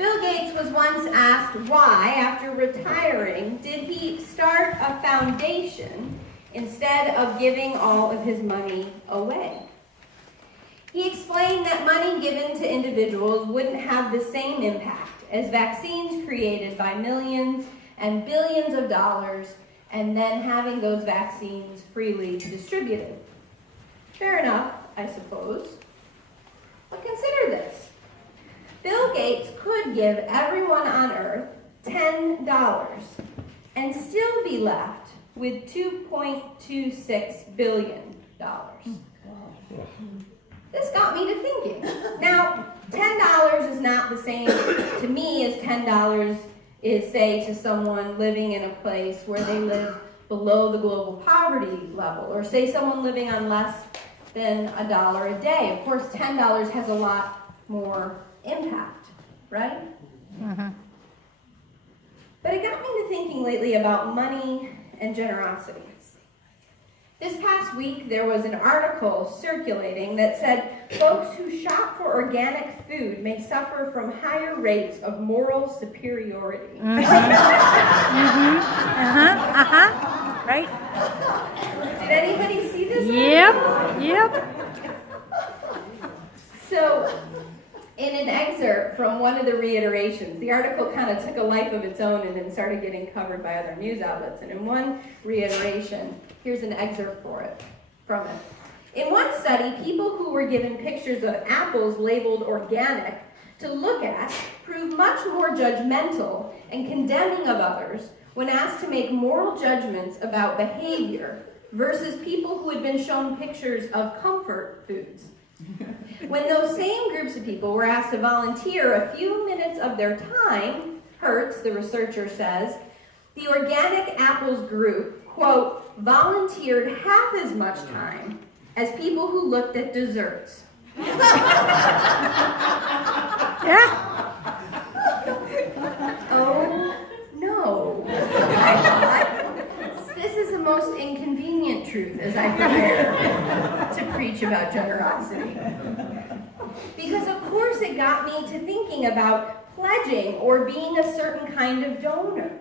Bill Gates was once asked why, after retiring, did he start a foundation instead of giving all of his money away. He explained that money given to individuals wouldn't have the same impact as vaccines created by millions and billions of dollars and then having those vaccines freely distributed. Fair enough, I suppose. But consider this. Bill Gates could give everyone on Earth $10 and still be left with $2.26 billion. This got me to thinking. Now, $10 is not the same to me as $10 is, say, to someone living in a place where they live below the global poverty level, or say someone living on less than $1 a day. Of course, $10 has a lot more impact, right? Mm-hmm. But it got me to thinking lately about money and generosity. This past week, there was an article circulating that said folks who shop for organic food may suffer from higher rates of moral superiority. Mm-hmm. Right? Did anybody see this? Yep. So, in an excerpt from one of the reiterations, the article kind of took a life of its own and then started getting covered by other news outlets. And in one reiteration, here's an excerpt from it. In one study, people who were given pictures of apples labeled organic to look at proved much more judgmental and condemning of others when asked to make moral judgments about behavior versus people who had been shown pictures of comfort foods. When those same groups of people were asked to volunteer a few minutes of their time, Hertz, the researcher, says, the organic apples group, quote, volunteered half as much time as people who looked at desserts. Oh, no, I thought. This is the most inconvenient truth as I prepare to preach about generosity. Because of course it got me to thinking about pledging or being a certain kind of donor.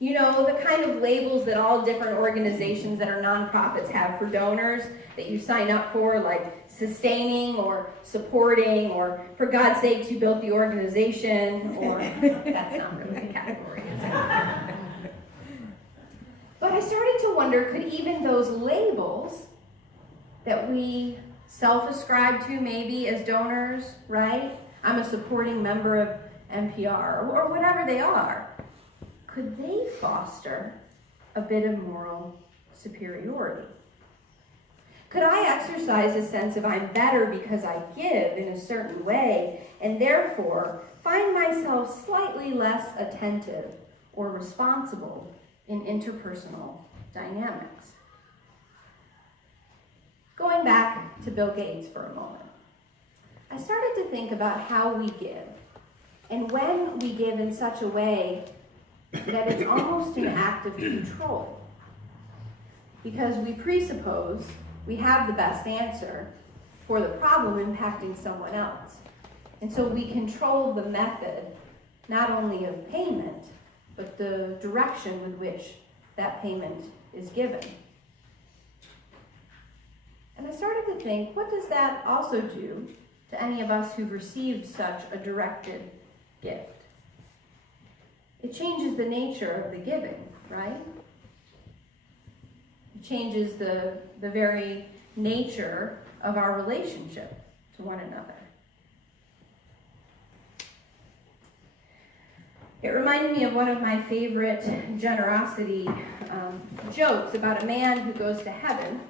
You know, the kind of labels that all different organizations that are nonprofits have for donors that you sign up for, like sustaining or supporting, or for God's sakes, you built the organization, or that's not really a category, is it? But I started to wonder, could even those labels that we self-ascribe to maybe as donors, right? I'm a supporting member of NPR, or whatever they are, could they foster a bit of moral superiority? Could I exercise a sense of I'm better because I give in a certain way, and therefore find myself slightly less attentive or responsible in interpersonal dynamics? Going back to Bill Gates for a moment, I started to think about how we give, and when we give in such a way that it's almost an act of control, because we presuppose we have the best answer for the problem impacting someone else. And so we control the method, not only of payment, but the direction with which that payment is given. And I started to think, what does that also do to any of us who've received such a directed gift? It changes the nature of the giving, right? It changes the very nature of our relationship to one another. It reminded me of one of my favorite generosity jokes about a man who goes to heaven.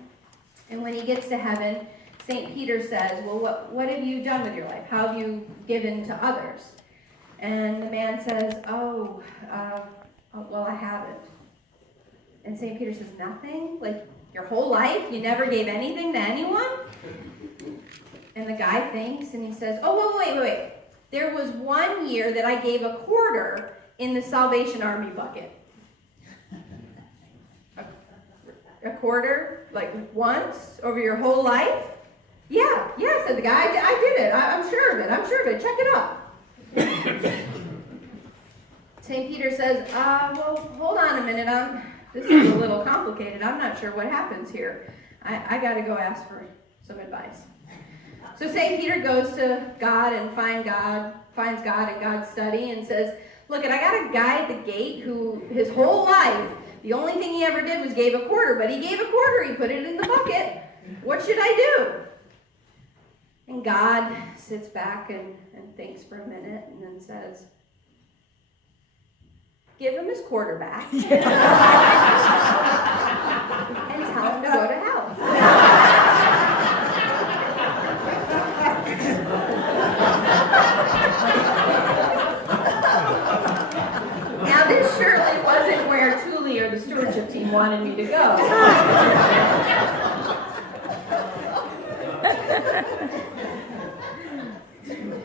And when he gets to heaven, St. Peter says, well, what have you done with your life? How have you given to others? And the man says, well, I haven't. And St. Peter says, nothing? Like, your whole life? You never gave anything to anyone? And the guy thinks, and he says, wait. There was 1 year that I gave a quarter in the Salvation Army bucket. A quarter? Like, once? Over your whole life? Yeah, said the guy. I did it. I'm sure of it. Check it out. St. Peter says, well, hold on a minute. This is a little complicated. I'm not sure what happens here. I got to go ask for some advice. So St. Peter goes to God and finds God in God's study and says, look, I got a guy at the gate who his whole life, the only thing he ever did was gave a quarter, but he gave a quarter, he put it in the bucket. What should I do? And God sits back and thinks for a minute and then says, give him his quarter back and tell him to go to hell. Now this surely wasn't where Thule or the stewardship team wanted me to go.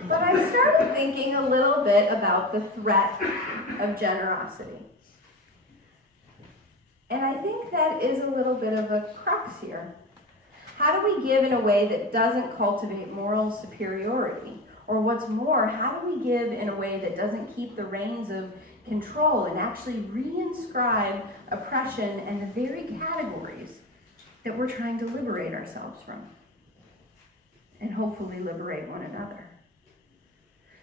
But I started thinking a little bit about the threat of generosity. And I think that is a little bit of a crux here. How do we give in a way that doesn't cultivate moral superiority? Or what's more, how do we give in a way that doesn't keep the reins of control and actually reinscribe oppression and the very categories that we're trying to liberate ourselves from? And hopefully liberate one another.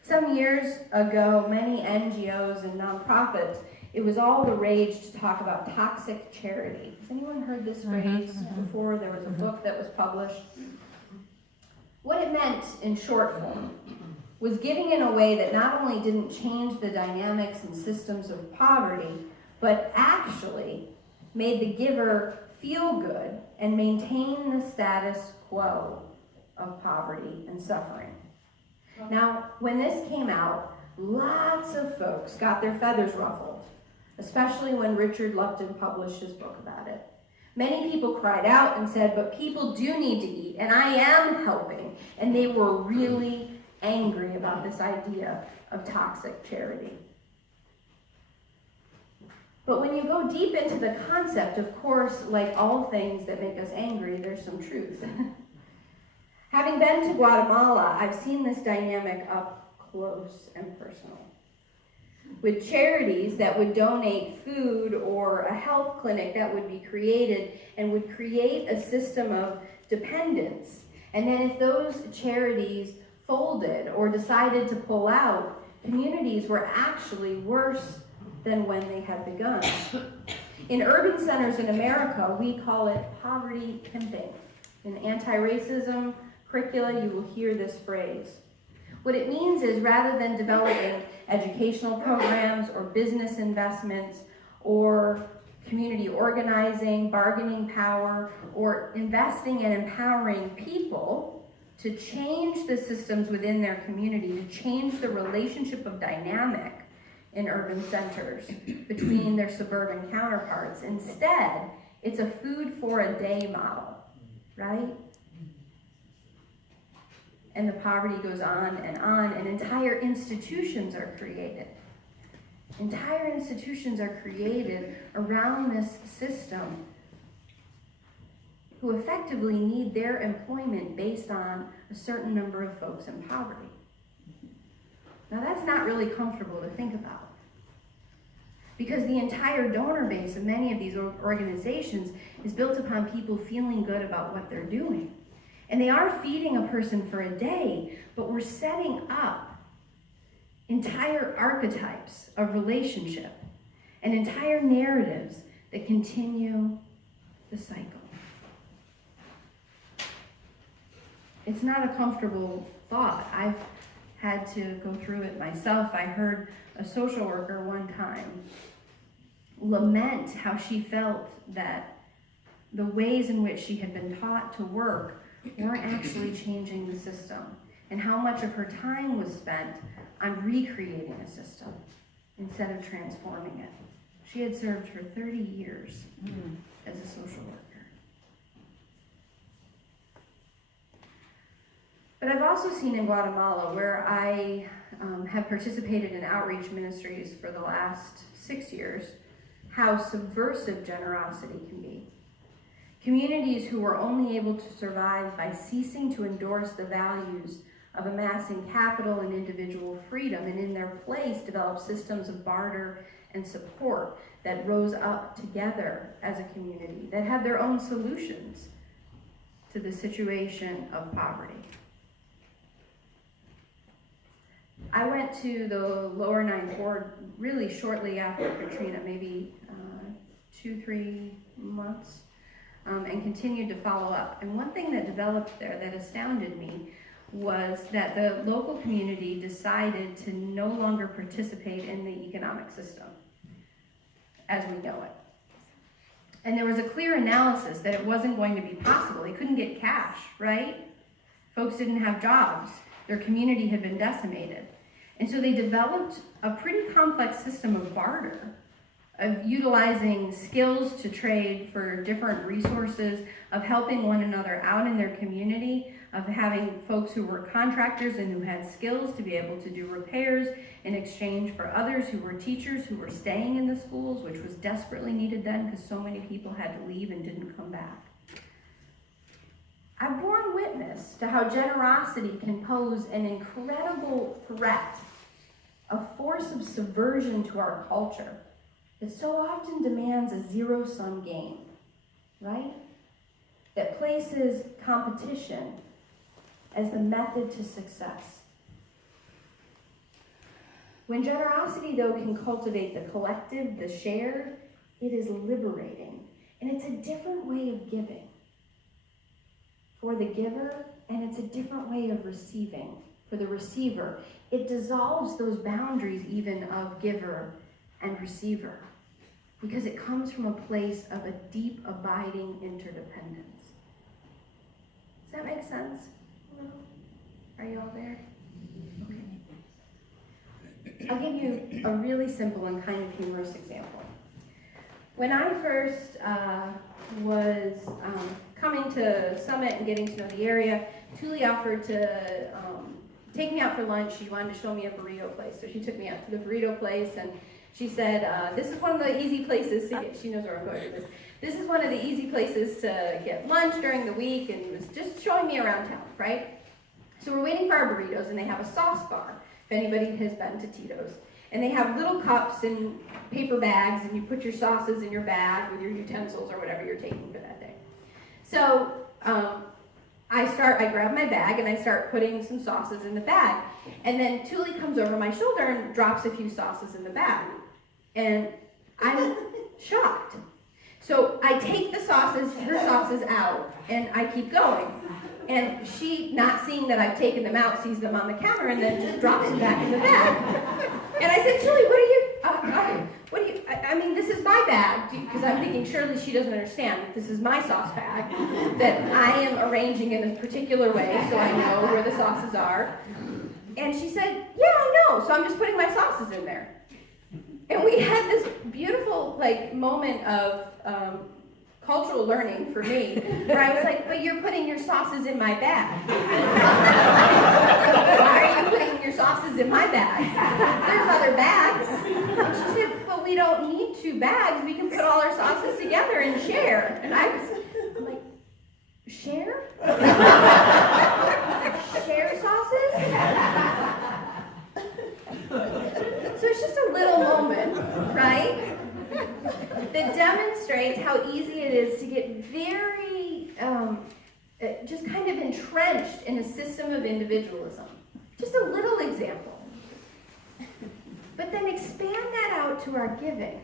Some years ago, many NGOs and nonprofits, it was all the rage to talk about toxic charity. Has anyone heard this phrase before? There was a book that was published. What it meant in short form was giving in a way that not only didn't change the dynamics and systems of poverty, but actually made the giver feel good and maintain the status quo of poverty and suffering. Now, when this came out, lots of folks got their feathers ruffled, especially when Richard Lupton published his book about it. Many people cried out and said, but people do need to eat, and I am helping. And they were really angry about this idea of toxic charity. But when you go deep into the concept, of course, like all things that make us angry, there's some truth. Having been to Guatemala, I've seen this dynamic up close and personal. With charities that would donate food or a health clinic that would be created and would create a system of dependence. And then if those charities folded or decided to pull out, communities were actually worse than when they had begun. In urban centers in America, we call it poverty pimping. In anti-racism curricula, you will hear this phrase. What it means is rather than developing educational programs or business investments or community organizing, bargaining power, or investing and empowering people to change the systems within their community, to change the relationship of dynamic in urban centers between their suburban counterparts. Instead, it's a food for a day model, right? And the poverty goes on, and entire institutions are created. Entire institutions are created around this system who effectively need their employment based on a certain number of folks in poverty. Now that's not really comfortable to think about, because the entire donor base of many of these organizations is built upon people feeling good about what they're doing. And they are feeding a person for a day, but we're setting up entire archetypes of relationship and entire narratives that continue the cycle. It's not a comfortable thought. I've had to go through it myself. I heard a social worker one time lament how she felt that the ways in which she had been taught to work weren't actually changing the system, and how much of her time was spent on recreating a system instead of transforming it. She had served for 30 years as a social worker. But I've also seen in Guatemala, where I have participated in outreach ministries for the last 6 years, how subversive generosity can be. Communities who were only able to survive by ceasing to endorse the values of amassing capital and individual freedom, and in their place developed systems of barter and support that rose up together as a community, that had their own solutions to the situation of poverty. I went to the lower Ninth Ward really shortly after Katrina, maybe 2-3 months, and continued to follow up. And one thing that developed there that astounded me was that the local community decided to no longer participate in the economic system as we know it. And there was a clear analysis that it wasn't going to be possible. They couldn't get cash, right? Folks didn't have jobs. Their community had been decimated. And so they developed a pretty complex system of barter, of utilizing skills to trade for different resources, of helping one another out in their community, of having folks who were contractors and who had skills to be able to do repairs in exchange for others who were teachers who were staying in the schools, which was desperately needed then because so many people had to leave and didn't come back. I've borne witness to how generosity can pose an incredible threat, a force of subversion to our culture that so often demands a zero-sum game, right? That places competition as the method to success. When generosity, though, can cultivate the collective, the shared, it is liberating. And it's a different way of giving for the giver, and it's a different way of receiving for the receiver. It dissolves those boundaries even of giver and receiver, because it comes from a place of a deep, abiding interdependence. Does that make sense? Are you all there? Okay. I'll give you a really simple and kind of humorous example. When I first was coming to Summit and getting to know the area, Tuli offered to take me out for lunch. She wanted to show me a burrito place. So she took me out to the burrito place, and she said, this is one of the easy places to get, she knows where I'm going with this. This is one of the easy places to get lunch during the week, and was just showing me around town, right? So we're waiting for our burritos, and they have a sauce bar, if anybody has been to Tito's. And they have little cups and paper bags, and you put your sauces in your bag with your utensils or whatever you're taking for that day. So I grab my bag and I start putting some sauces in the bag. And then Tuli comes over my shoulder and drops a few sauces in the bag. And I'm shocked. So I take her sauces out, and I keep going. And she, not seeing that I've taken them out, sees them on the counter and then just drops them back in the bag. And I said, Tuli, I mean, this is my bag, because I'm thinking surely she doesn't understand that this is my sauce bag, that I am arranging in a particular way so I know where the sauces are. And she said, yeah, I know, so I'm just putting my sauces in there. And we had this beautiful moment of cultural learning for me, where I was like, but you're putting your sauces in my bag. Why are you putting your sauces in my bag? There's other bags. And she said, but we don't need 2 bags. We can put all our sauces together and share. And I'm like, share? Share sauces? So it's just a little moment, right? That demonstrates how easy it is to get very, just kind of entrenched in a system of individualism. Just a little example. But then expand that out to our giving.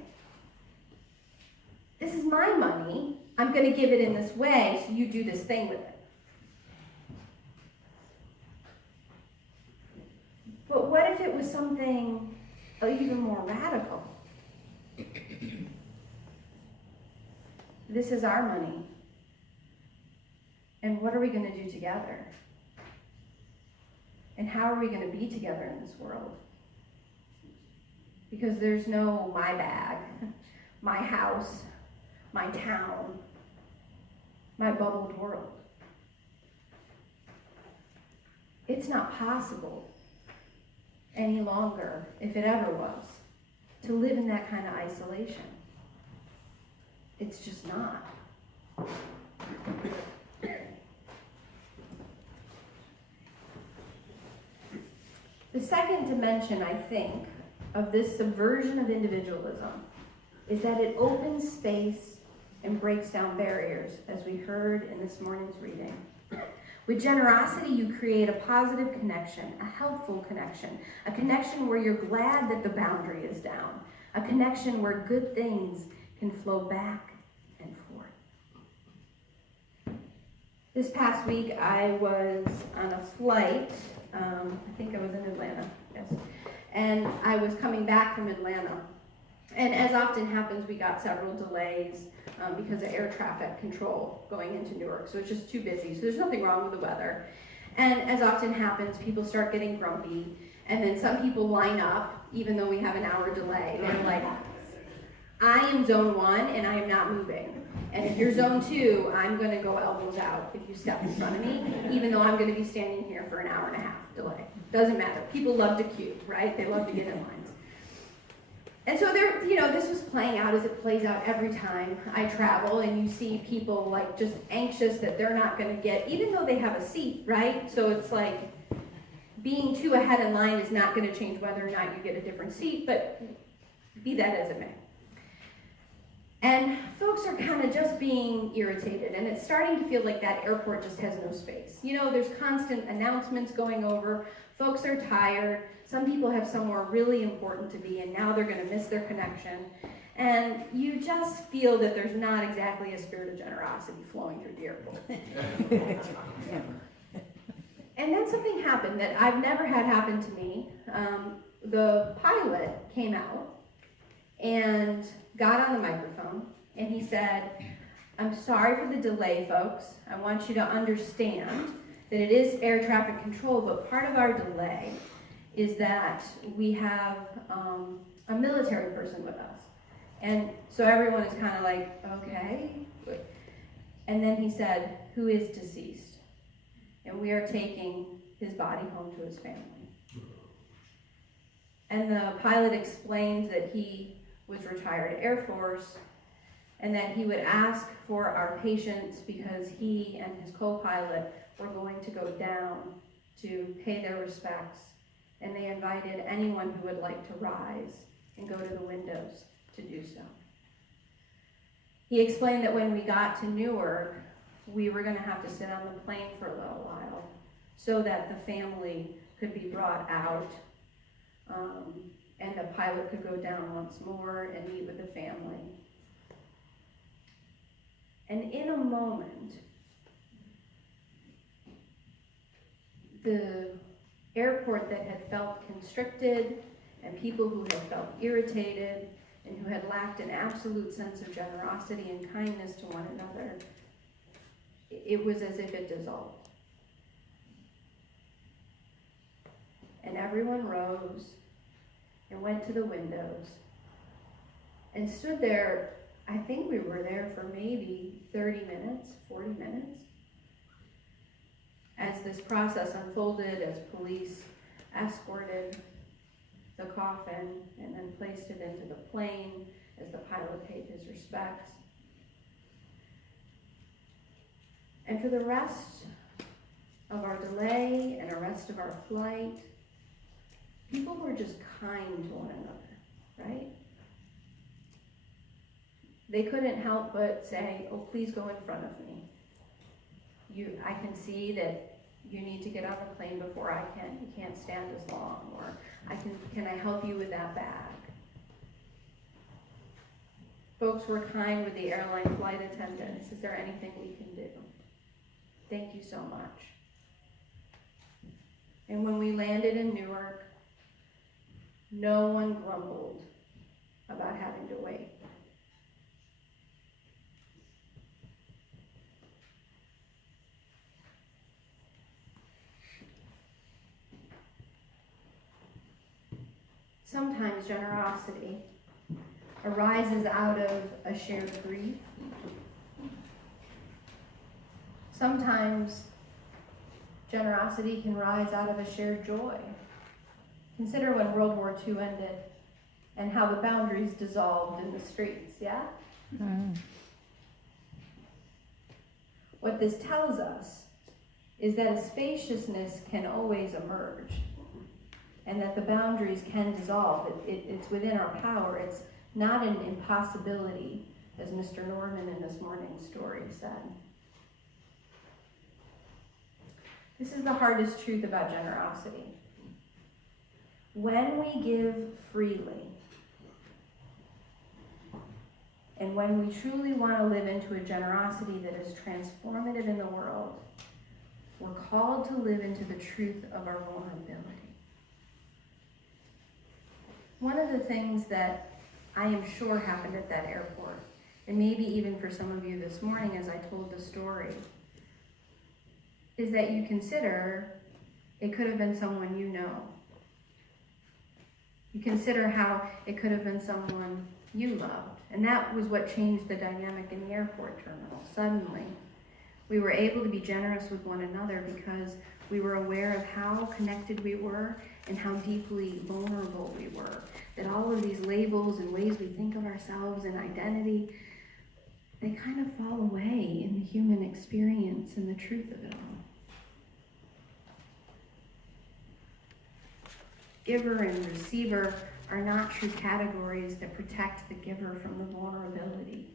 This is my money. I'm going to give it in this way, so you do this thing with it. But what if it was something even more radical? This is our money. And what are we going to do together? And how are we going to be together in this world? Because there's no my bag, my house, my town, my bubbled world. It's not possible any longer, if it ever was, to live in that kind of isolation. It's just not. The second dimension, I think, of this subversion of individualism is that it opens space and breaks down barriers, as we heard in this morning's reading. With generosity, you create a positive connection, a helpful connection, a connection where you're glad that the boundary is down, a connection where good things can flow back and forth. This past week, I was on a flight. I think I was in Atlanta, yes. And I was coming back from Atlanta. And as often happens, we got several delays because of air traffic control going into Newark. So it's just too busy. So there's nothing wrong with the weather. And as often happens, people start getting grumpy. And then some people line up, even though we have an hour delay. They're like, I am zone 1 and I am not moving. And if you're zone 2, I'm going to go elbows out if you step in front of me, even though I'm going to be standing here for an hour and a half delay. Doesn't matter. People love to queue, right? They love to get in lines. And so there, this was playing out as it plays out every time I travel, and you see people like just anxious that they're not going to get, even though they have a seat, right? So it's like being 2 ahead in line is not going to change whether or not you get a different seat, but be that as it may. And folks are kind of just being irritated, and it's starting to feel like that airport just has no space. There's constant announcements going over. Folks are tired. Some people have somewhere really important to be, and now they're going to miss their connection. And you just feel that there's not exactly a spirit of generosity flowing through the airport. And then something happened that I've never had happen to me. The pilot came out and got on the microphone, and he said, I'm sorry for the delay, folks. I want you to understand that it is air traffic control, but part of our delay is that we have a military person with us. And so everyone is kind of like, okay. And then he said, who is deceased? And we are taking his body home to his family. And the pilot explained that he was retired Air Force, and that he would ask for our patience because he and his co-pilot were going to go down to pay their respects, and they invited anyone who would like to rise and go to the windows to do so. He explained that when we got to Newark, we were going to have to sit on the plane for a little while so that the family could be brought out, and the pilot could go down once more and meet with the family. And in a moment, the airport that had felt constricted, and people who had felt irritated, and who had lacked an absolute sense of generosity and kindness to one another, it was as if it dissolved. And everyone rose and went to the windows and stood there. I think we were there for maybe 30 minutes, 40 minutes, as this process unfolded, as police escorted the coffin and then placed it into the plane, as the pilot paid his respects. And for the rest of our delay and the rest of our flight, people were just kind to one another, right? They couldn't help but say, oh, please go in front of me. I can see that you need to get on the plane before I can. You can't stand as long. Or can I help you with that bag? Folks were kind with the airline flight attendants. Is there anything we can do? Thank you so much. And when we landed in Newark, no one grumbled about having to wait. Sometimes generosity arises out of a shared grief. Sometimes generosity can rise out of a shared joy. Consider when World War II ended and how the boundaries dissolved in the streets, yeah? Mm. What this tells us is that a spaciousness can always emerge. and that the boundaries can dissolve. It's within our power. It's not an impossibility, as Mr. Norman in this morning's story said. This is the hardest truth about generosity. When we give freely, and when we truly want to live into a generosity that is transformative in the world, we're called to live into the truth of our vulnerability. One of the things that I am sure happened at that airport, and maybe even for some of you this morning as I told the story, is that you consider it could have been someone you know. You consider how it could have been someone you loved. And that was what changed the dynamic in the airport terminal. Suddenly, we were able to be generous with one another because we were aware of how connected we were and how deeply vulnerable we were. That all of these labels and ways we think of ourselves and identity, they kind of fall away in the human experience and the truth of it all. Giver and receiver are not true categories that protect the giver from the vulnerability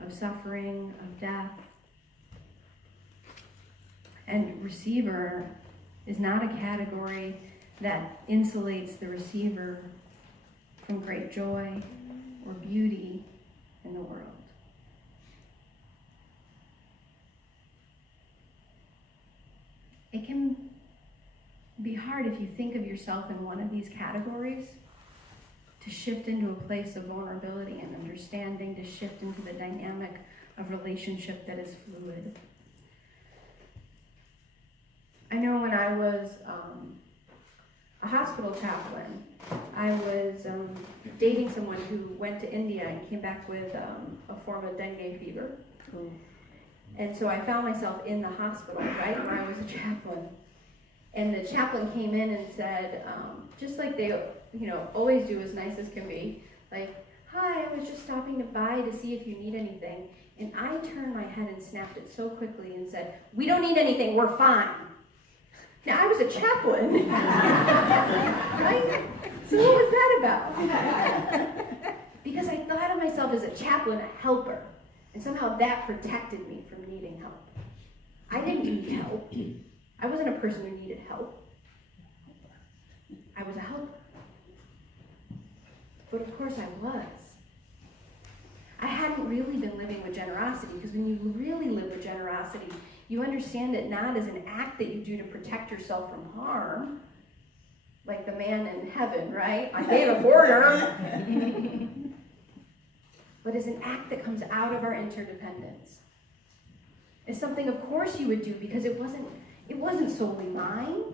of suffering, of death. And receiver is not a category that insulates the receiver from great joy or beauty in the world. It can be hard if you think of yourself in one of these categories to shift into a place of vulnerability and understanding, to shift into the dynamic of relationship that is fluid. I know when I was a hospital chaplain, I was dating someone who went to India and came back with a form of dengue fever. And so I found myself in the hospital, right, where I was a chaplain. And the chaplain came in and said, just like they, always do, as nice as can be, like, "Hi, I was just stopping by to see if you need anything." And I turned my head and snapped it so quickly and said, "We don't need anything, we're fine." Now, I was a chaplain. Right? So what was that about? Because I thought of myself as a chaplain, a helper. And somehow that protected me from needing help. I didn't need help. I wasn't a person who needed help. I was a helper. But of course I was. I hadn't really been living with generosity, because when you really live with generosity, you understand it not as an act that you do to protect yourself from harm, like the man in heaven, right? I gave a quarter. But as an act that comes out of our interdependence. It's something, of course, you would do because it wasn't solely mine.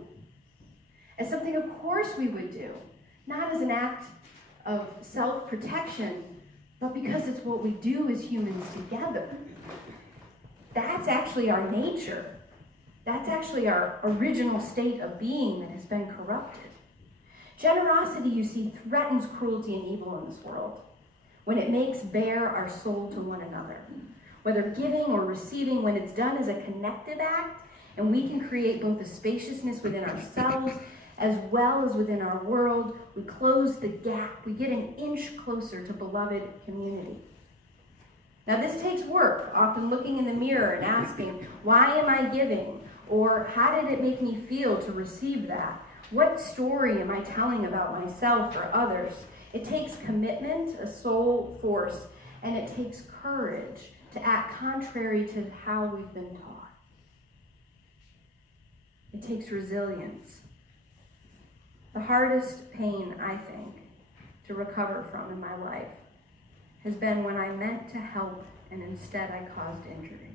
It's something, of course, we would do, not as an act of self-protection, but because it's what we do as humans together. That's actually our nature. That's actually our original state of being that has been corrupted. Generosity, you see, threatens cruelty and evil in this world when it makes bare our soul to one another. Whether giving or receiving, when it's done as a connective act, and we can create both a spaciousness within ourselves as well as within our world, we close the gap. We get an inch closer to beloved community. Now, this takes work, often looking in the mirror and asking, why am I giving? Or how did it make me feel to receive that? What story am I telling about myself or others? It takes commitment, a soul force, and it takes courage to act contrary to how we've been taught. It takes resilience. The hardest pain, I think, to recover from in my life has been when I meant to help and instead I caused injury.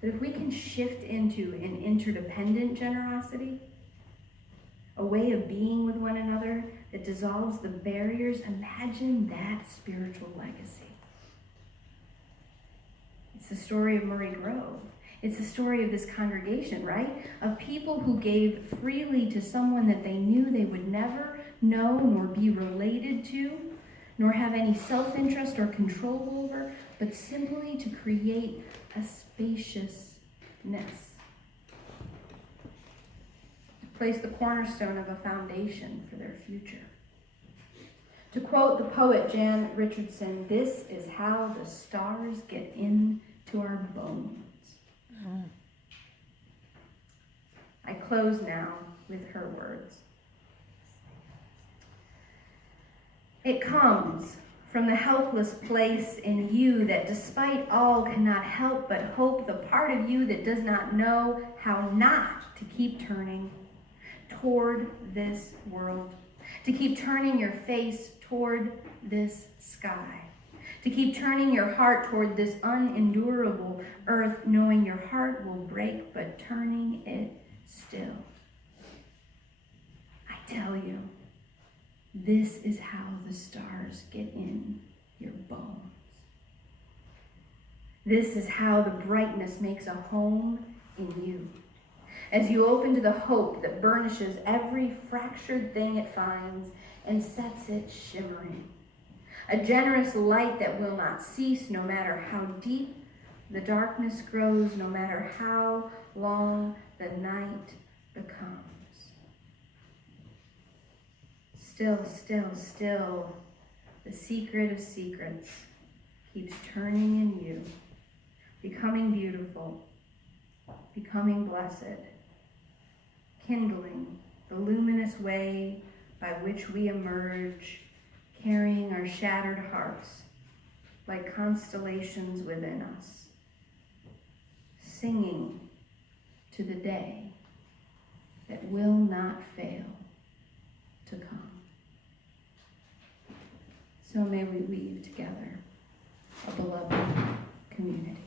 But if we can shift into an interdependent generosity, a way of being with one another that dissolves the barriers, imagine that spiritual legacy. It's the story of Murray Grove. It's the story of this congregation, right? Of people who gave freely to someone that they knew they would never know nor be related to, nor have any self-interest or control over, but simply to create a spaciousness. place the cornerstone of a foundation for their future. To quote the poet Jan Richardson, this is how the stars get into our bones. I close now with her words. It comes from the helpless place in you that despite all cannot help but hope, the part of you that does not know how not to keep turning toward this world, to keep turning your face toward this sky, to keep turning your heart toward this unendurable earth, knowing your heart will break, but turning it still. I tell you, this is how the stars get in your bones. This is how the brightness makes a home in you. As you open to the hope that burnishes every fractured thing it finds and sets it shimmering. A generous light that will not cease no matter how deep the darkness grows, no matter how long the night becomes. Still, still, still, the secret of secrets keeps turning in you, becoming beautiful, becoming blessed, kindling the luminous way by which we emerge, carrying our shattered hearts like constellations within us, singing to the day that will not fail to come. So may we weave together a beloved community.